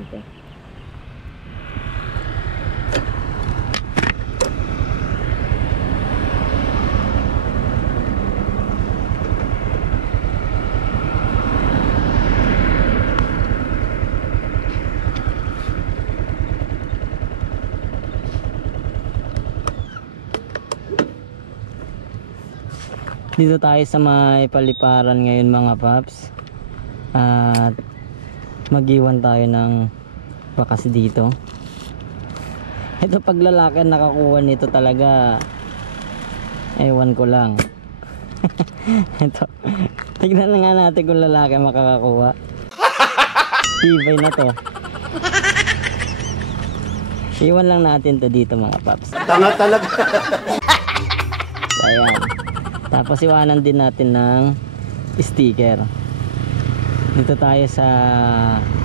dito. Dito tayo sa may paliparan ngayon mga paps, at mag-iwan tayo ng bakas dito. Ito pag lalaki nakakuha nito talaga, ewan ko lang. Ito, tignan na nga natin kung lalaki makakakuha. Tibay na to. Iwan lang natin to dito mga paps. Tanga talaga. Ayan. Tapos iwanan din natin ng sticker. Dito tayo sa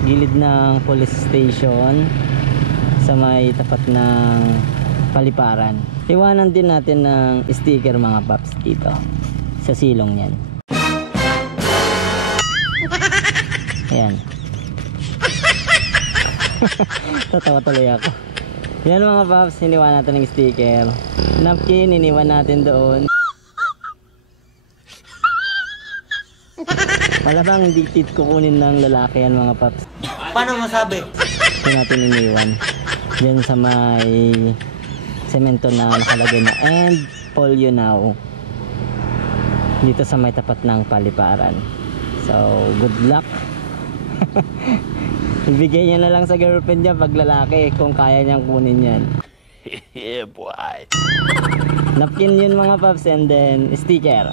gilid ng police station sa may tapat ng paliparan. Iwanan din natin ng sticker mga paps dito sa silong yan. Ayan. Tatawa tuloy ako. Yan mga paps, iniwan natin ng sticker. Napkin, iniwan natin doon. Malamang hindi tit kukunin ng lalaki yan mga paps. Paano masabi? Ito natin iniwan dyan sa may semento na nakalagay na and polio now dito sa may tapat ng paliparan. So good luck. Ibigay niya na lang sa girlfriend niya pag lalaki kung kaya niyang kunin yan. Yeah boy. Napkin yun mga paps and then sticker.